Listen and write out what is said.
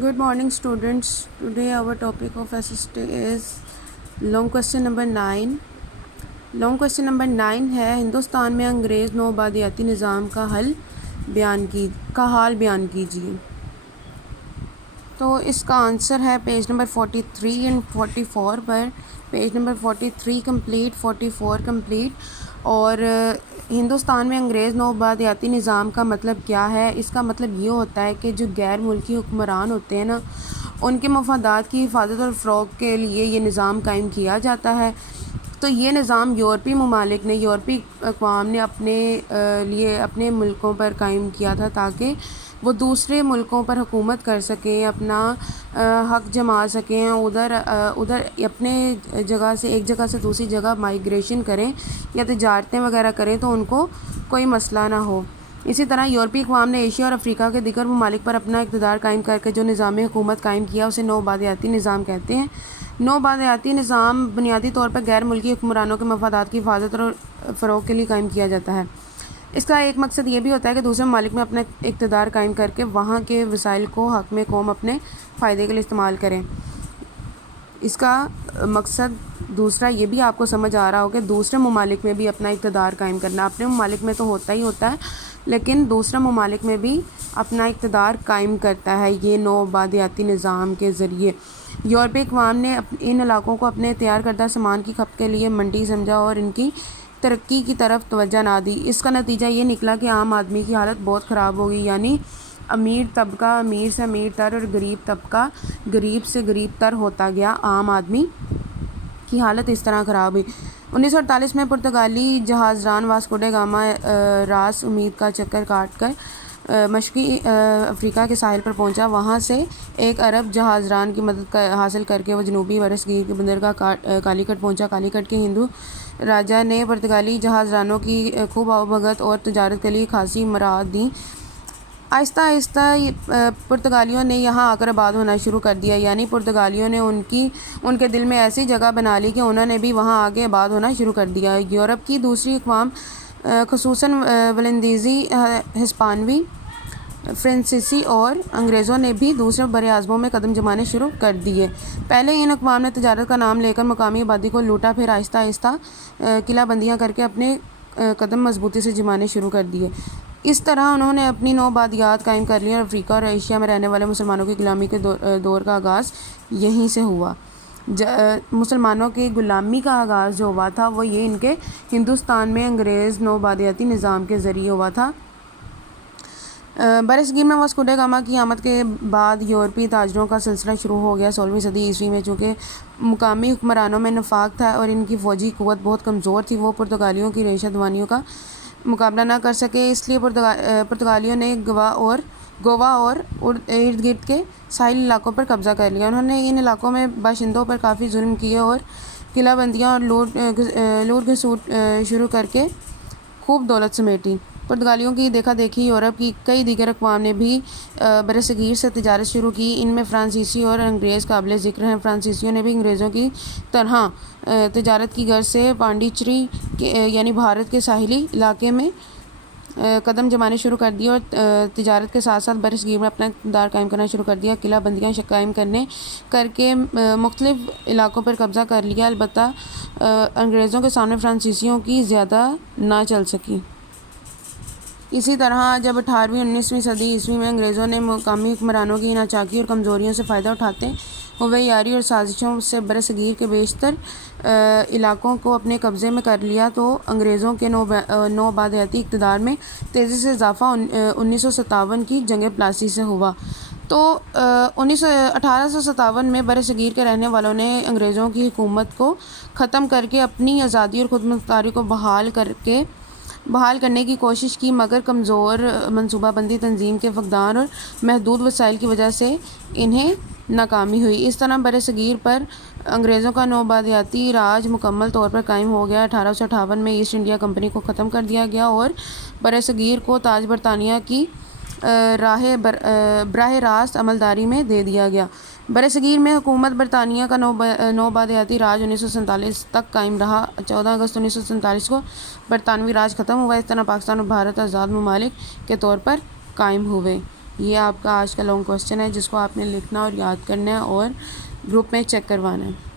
Good morning, students. Today our topic of SST is long question number 9. Long question number 9 ہے ہندوستان میں انگریز نوآبادیاتی نظام کا حال بیان کیجیے. تو اس کا آنسر ہے page number 43 and 44 per. Page number 43 complete, 44 complete. اور ہندوستان میں انگریز نوآبادیاتی نظام کا مطلب کیا ہے؟ اس کا مطلب یہ ہوتا ہے کہ جو غیر ملکی حکمران ہوتے ہیں نا، ان کے مفادات کی حفاظت اور فروغ کے لیے یہ نظام قائم کیا جاتا ہے. تو یہ نظام یورپی ممالک نے، یورپی اقوام نے اپنے ملکوں پر قائم کیا تھا تاکہ وہ دوسرے ملکوں پر حکومت کر سکیں، اپنا حق جما سکیں، ادھر اپنے جگہ سے ایک جگہ سے دوسری جگہ مائیگریشن کریں یا تجارتیں وغیرہ کریں تو ان کو کوئی مسئلہ نہ ہو. اسی طرح یورپی اقوام نے ایشیا اور افریقہ کے دیگر ممالک پر اپنا اقتدار قائم کر کے جو نظام حکومت قائم کیا اسے نوآبادیاتی نظام کہتے ہیں. نوآبادیاتی نظام بنیادی طور پر غیر ملکی حکمرانوں کے مفادات کی حفاظت اور فروغ کے لیے قائم کیا جاتا ہے. اس کا ایک مقصد یہ بھی ہوتا ہے کہ دوسرے ممالک میں اپنا اقتدار قائم کر کے وہاں کے وسائل کو حاکم قوم اپنے فائدے کے لیے استعمال کریں. اس کا مقصد دوسرا یہ بھی آپ کو سمجھ آ رہا ہو کہ دوسرے ممالک میں بھی اپنا اقتدار قائم کرنا. اپنے ممالک میں تو ہوتا ہی ہوتا ہے لیکن دوسرے ممالک میں بھی اپنا اقتدار قائم کرتا ہے یہ نوآبادیاتی نظام کے ذریعے. یورپی اقوام نے ان علاقوں کو اپنے تیار کردہ سامان کی کھپت کے لیے منڈی سمجھا اور ان کی ترقی کی طرف توجہ نہ دی. اس کا نتیجہ یہ نکلا کہ عام آدمی کی حالت بہت خراب ہو گئی، یعنی امیر طبقہ امیر سے امیر تر اور غریب طبقہ غریب سے غریب تر ہوتا گیا. عام آدمی کی حالت اس طرح خراب ہوئی. 1948 میں پرتگالی جہاز ران واسکو ڈے گاما راس امید کا چکر کاٹ کر مشرقی افریقہ کے ساحل پر پہنچا. وہاں سے ایک عرب جہاز ران کی مدد حاصل کر کے وہ جنوبی برصغیر کے بندرگاہ کالیکٹ پہنچا. کالیکٹ کے ہندو راجا نے پرتگالی جہاز رانوں کی خوب آؤبھگت اور تجارت کے لیے خاصی مراعات دیں. آہستہ آہستہ پرتگالیوں نے یہاں آ کر آباد ہونا شروع کر دیا، یعنی پرتگالیوں نے ان کے دل میں ایسی جگہ بنا لی کہ انہوں نے بھی وہاں آگے آباد ہونا شروع کر دیا. یورپ کی دوسری اقوام خصوصاً ولندیزی، ہسپانوی، فرانسیسی اور انگریزوں نے بھی دوسرے براعظموں میں قدم جمانے شروع کر دیے. پہلے ان اقوام نے تجارت کا نام لے کر مقامی آبادی کو لوٹا، پھر آہستہ آہستہ قلعہ بندیاں کر کے اپنے قدم مضبوطی سے جمانے شروع کر دیے. اس طرح انہوں نے اپنی نوآبادیات قائم کر لی اور افریقہ اور ایشیا میں رہنے والے مسلمانوں کی غلامی کے دور کا آغاز یہیں سے ہوا. مسلمانوں کی غلامی کا آغاز جو ہوا تھا وہ یہ ان کے ہندوستان میں انگریز نوآبادیاتی نظام کے ذریعے ہوا تھا. برصغیر میں واسکو ڈے گاما کی آمد کے بعد یورپی تاجروں کا سلسلہ شروع ہو گیا. 16ویں صدی عیسوی میں چونکہ مقامی حکمرانوں میں نفاق تھا اور ان کی فوجی قوت بہت کمزور تھی، وہ پرتگالیوں کی ریشہ دوانیوں کا مقابلہ نہ کر سکے. اس لیے پرتگالیوں نے گوا اور ارد گرد کے ساحلی علاقوں پر قبضہ کر لیا. انہوں نے ان علاقوں میں باشندوں پر کافی ظلم کیے اور قلعہ بندیاں اور لوٹ گھسوٹ شروع کر کے خوب دولت سمیٹی. پرتگالیوں کی دیکھا دیکھی یورپ کی کئی دیگر اقوام نے بھی برصغیر سے تجارت شروع کی. ان میں فرانسیسی اور انگریز قابل ذکر ہیں. فرانسیسیوں نے بھی انگریزوں کی طرح تجارت کی غرض سے پانڈیچری یعنی بھارت کے ساحلی علاقے میں قدم جمانے شروع کر دیے اور تجارت کے ساتھ ساتھ برصغیر میں اپنا اقتدار قائم کرنا شروع کر دیا. قلعہ بندیاں قائم کر کے مختلف علاقوں پر قبضہ کر لیا. البتہ انگریزوں کے سامنے فرانسیسیوں کی زیادہ نہ چل سکی. اسی طرح جب 18ویں 19ویں صدی عیسوی میں انگریزوں نے مقامی حکمرانوں کی ناچاکی اور کمزوریوں سے فائدہ اٹھاتے ہوئے یاری اور سازشوں سے برصغیر کے بیشتر علاقوں کو اپنے قبضے میں کر لیا تو انگریزوں کے نوآبادیاتی اقتدار میں تیزی سے اضافہ 1957 کی جنگ پلاسی سے ہوا. تو 1857 میں برصغیر کے رہنے والوں نے انگریزوں کی حکومت کو ختم کر کے اپنی آزادی اور خود مختاری کو بحال کرنے کی کوشش کی، مگر کمزور منصوبہ بندی، تنظیم کے فقدان اور محدود وسائل کی وجہ سے انہیں ناکامی ہوئی. اس طرح برصغیر پر انگریزوں کا نوآبادیاتی راج مکمل طور پر قائم ہو گیا. 1858 میں ایسٹ انڈیا کمپنی کو ختم کر دیا گیا اور برصغیر کو تاج برطانیہ کی براہ راست عملداری میں دے دیا گیا. برصغیر میں حکومت برطانیہ کا نوآبادیاتی راج 1947 تک قائم رہا. 14 اگست 1947 کو برطانوی راج ختم ہوا. اس طرح پاکستان اور بھارت آزاد ممالک کے طور پر قائم ہوئے. یہ آپ کا آج کا لانگ کوسچن ہے جس کو آپ نے لکھنا اور یاد کرنا ہے اور گروپ میں چیک کروانا ہے.